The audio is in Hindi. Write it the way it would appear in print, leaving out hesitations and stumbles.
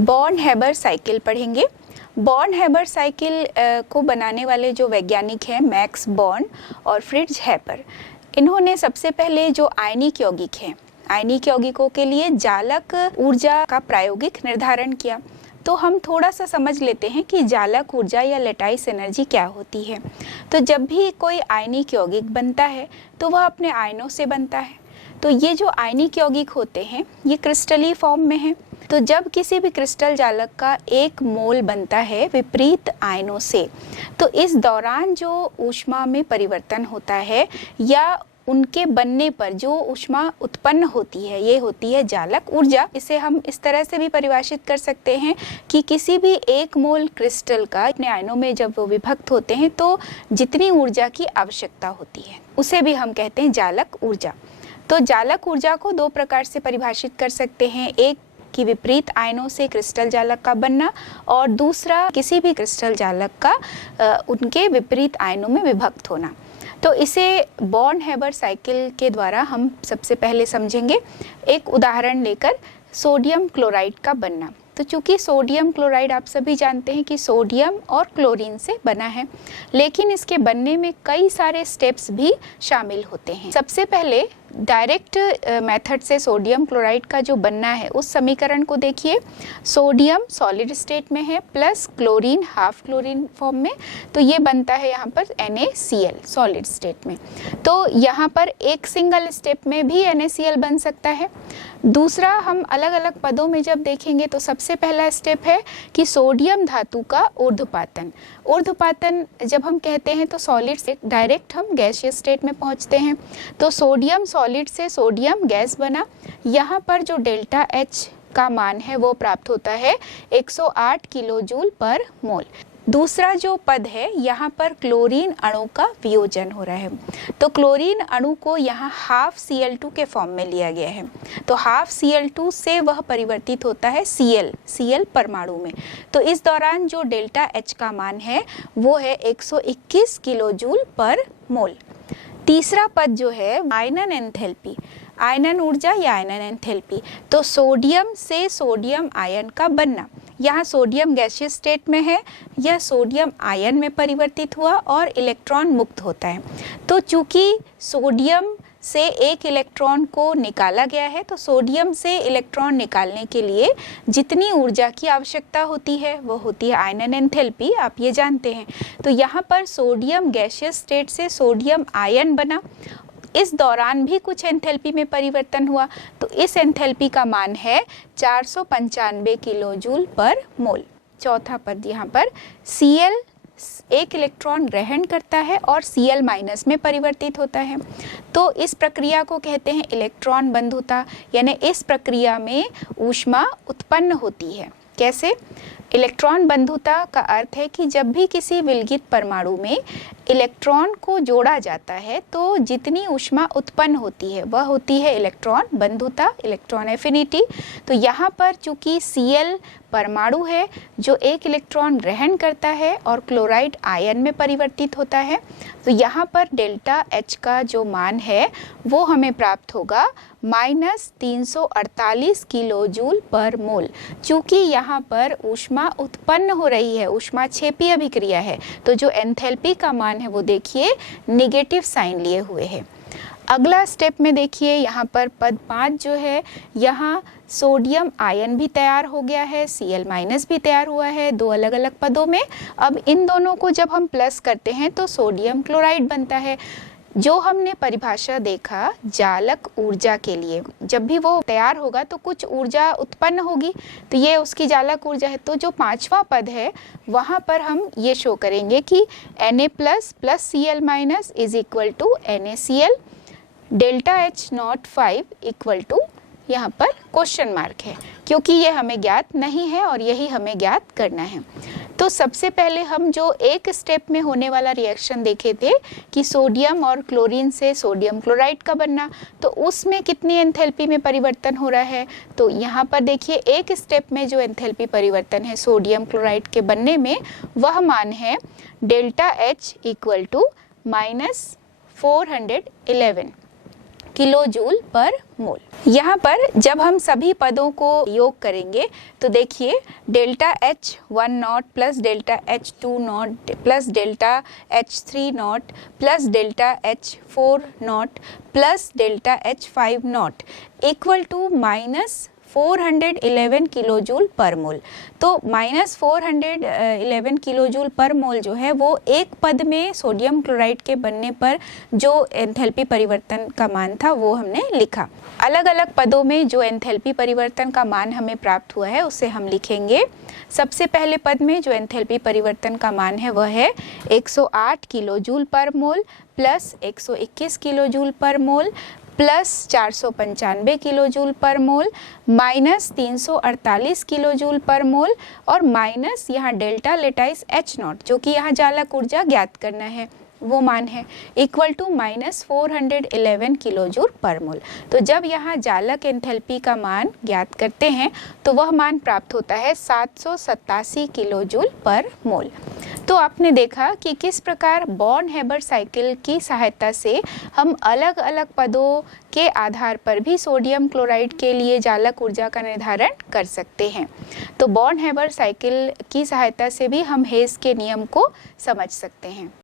बॉर्न-हैबर साइकिल पढ़ेंगे। बॉर्न-हैबर साइकिल को बनाने वाले जो वैज्ञानिक हैं मैक्स बॉर्न और फ्रिट्ज हैबर, इन्होंने सबसे पहले जो आयनिक यौगिक हैं, आयनिक यौगिकों के लिए जालक ऊर्जा का प्रायोगिक निर्धारण किया। तो हम थोड़ा सा समझ लेते हैं कि जालक ऊर्जा या लैटाइस एनर्जी क्या होती है। तो जब भी कोई आयनिक यौगिक बनता है तो वह अपने आयनों से बनता है। तो ये जो आयनिक यौगिक होते हैं ये क्रिस्टली फॉर्म में हैं। तो जब किसी भी क्रिस्टल जालक का 1 मोल बनता है विपरीत आयनों से, तो इस दौरान जो ऊष्मा में परिवर्तन होता है या उनके बनने पर जो ऊष्मा उत्पन्न होती है, ये होती है जालक ऊर्जा। इसे हम इस तरह से भी परिभाषित कर सकते हैं कि किसी भी 1 मोल क्रिस्टल का अपने आयनों में जब वो विभक्त होते हैं तो जितनी ऊर्जा की आवश्यकता होती है उसे भी हम कहते हैं जालक ऊर्जा। तो जालक ऊर्जा को 2 प्रकार से परिभाषित कर सकते हैं, एक कि विपरीत आयनों से क्रिस्टल जालक का बनना और दूसरा किसी भी क्रिस्टल जालक का उनके विपरीत आयनों में विभक्त होना। तो इसे बॉर्न-हैबर साइकिल के द्वारा हम सबसे पहले समझेंगे, एक उदाहरण लेकर सोडियम क्लोराइड का बनना। तो चूंकि सोडियम क्लोराइड आप सभी जानते हैं कि सोडियम और क्लोरीन से बना है, लेकिन इसके बनने में कई सारे स्टेप्स भी शामिल होते हैं। सबसे पहले डायरेक्ट मेथड से सोडियम क्लोराइड का जो बनना है उस समीकरण को देखिए। सोडियम सॉलिड स्टेट में है plus chlorine half chlorine form में, तो ये बनता है यहाँ पर NaCl सॉलिड स्टेट में। तो यहाँ पर एक सिंगल स्टेप में भी NaCl बन सकता है। दूसरा, हम अलग अलग पदों में जब देखेंगे तो सबसे पहला स्टेप है कि सोडियम धातु का ऊर्ध्वपातन। ऊर्ध्वपातन जब हम कहते हैं तो सॉलिड से डायरेक्ट हम गैसीय स्टेट में पहुंचते हैं। तो सोडियम सॉलिड से सोडियम गैस बना। यहाँ पर जो डेल्टा H का मान है वो प्राप्त होता है 108 किलो जूल पर मोल। दूसरा जो पद है यहाँ पर क्लोरीन अणु का वियोजन हो रहा है। तो क्लोरीन अणु को यहाँ हाफ Cl2 के फॉर्म में लिया गया है। तो हाफ Cl2 से वह परिवर्तित होता है Cl परमाणु में। तो इस दौरान जो डेल्टा H का मान है वो है 121 किलो जूल पर मोल। तीसरा पद जो है आयनन एंथैल्पी, आयनन ऊर्जा या आयनन एंथैल्पी। तो सोडियम से सोडियम आयन का बनना, यहाँ सोडियम गैसीय स्टेट में है, यह सोडियम आयन में परिवर्तित हुआ और इलेक्ट्रॉन मुक्त होता है। तो चूंकि सोडियम से एक इलेक्ट्रॉन को निकाला गया है, तो सोडियम से इलेक्ट्रॉन निकालने के लिए जितनी ऊर्जा की आवश्यकता होती है वो होती है आयनन एंथैल्पी, आप ये जानते हैं। तो यहाँ पर सोडियम गैसीय स्टेट से सोडियम आयन बना, इस दौरान भी कुछ एंथैल्पी में परिवर्तन हुआ। तो इस एंथैल्पी का मान है 495 किलो जूल पर मोल। चौथा पद यहाँ पर Cl एक इलेक्ट्रॉन ग्रहण करता है और Cl माइनस में परिवर्तित होता है। तो इस प्रक्रिया को कहते हैं इलेक्ट्रॉन बंधुता, यानी इस प्रक्रिया में ऊष्मा उत्पन्न होती है। कैसे? इलेक्ट्रॉन बंधुता का अर्थ है कि जब भी किसी विलगित परमाणु में इलेक्ट्रॉन को जोड़ा जाता है तो जितनी ऊष्मा उत्पन्न होती है वह होती है इलेक्ट्रॉन बंधुता, इलेक्ट्रॉन एफिनिटी। तो यहाँ पर चूंकि Cl परमाणु है जो एक इलेक्ट्रॉन ग्रहण करता है और क्लोराइड आयन में परिवर्तित होता है, तो यहाँ पर डेल्टा H का जो मान है वो हमें प्राप्त होगा -348 किलो जूल पर मोल। चूंकि यहाँ पर ऊष्मा उत्पन्न हो रही है, ऊष्मा क्षेपीय अभिक्रिया है, तो जो एंथैल्पी का मान है वो देखिए नेगेटिव साइन लिए हुए है। अगला स्टेप में देखिए यहाँ पर पद 5 जो है, यहाँ सोडियम आयन भी तैयार हो गया है, Cl माइनस भी तैयार हुआ है 2 अलग अलग पदों में। अब इन दोनों को जब हम प्लस करते हैं तो सोडियम क्लोराइड बनता है। जो हमने परिभाषा देखा जालक ऊर्जा के लिए, जब भी वो तैयार होगा तो कुछ ऊर्जा उत्पन्न होगी, तो ये उसकी जालक ऊर्जा है। तो जो 5वां पद है वहाँ पर हम ये शो करेंगे कि Na plus plus Cl minus is equal to NaCl, delta H not 5 equal to, यहाँ पर क्वेश्चन मार्क है क्योंकि ये हमें ज्ञात नहीं है और यही हमें ज्ञात करना है। तो सबसे पहले हम जो एक स्टेप में होने वाला रिएक्शन देखे थे कि सोडियम और क्लोरीन से सोडियम क्लोराइड का बनना, तो उसमें कितनी एंथैल्पी में परिवर्तन हो रहा है। तो यहाँ पर देखिए एक स्टेप में जो एंथैल्पी परिवर्तन है सोडियम क्लोराइड के बनने में, वह मान है delta H equal to -411 kilo joule per mole. यहाँ पर जब हम सभी पदों को योग करेंगे तो देखिए delta H1 naught plus delta H2 naught plus delta H3 naught plus delta H4 naught plus delta H5 naught equal to minus 411 kilo joule per mole. तो माइनस 411 किलो जूल पर मोल जो है वो एक पद में सोडियम क्लोराइड के बनने पर जो एंथैल्पी परिवर्तन का मान था वो हमने लिखा। अलग अलग पदों में जो एंथैल्पी परिवर्तन का मान हमें प्राप्त हुआ है उसे हम लिखेंगे। सबसे पहले पद में जो एंथैल्पी परिवर्तन का मान है वह है 108 किलो जूल पर मोल प्लस 121 किलो जूल पर मोल plus 495 kilo joule per mole minus 348 kilo joule per मोल और माइनस यहाँ डेल्टा लेटाइस H नॉट जो कि यहाँ जालक ऊर्जा ज्ञात करना है वो मान है equal to minus 411 kilo joule per mole. तो जब यहाँ जालक एंथैल्पी का मान ज्ञात करते हैं तो वह मान प्राप्त होता है 787 किलो जूल पर मोल। तो आपने देखा कि किस प्रकार बॉर्न हेबर साइकिल की सहायता से हम अलग अलग पदों के आधार पर भी सोडियम क्लोराइड के लिए जालक ऊर्जा का निर्धारण कर सकते हैं। तो बॉर्न हेबर साइकिल की सहायता से भी हम हेस के नियम को समझ सकते हैं।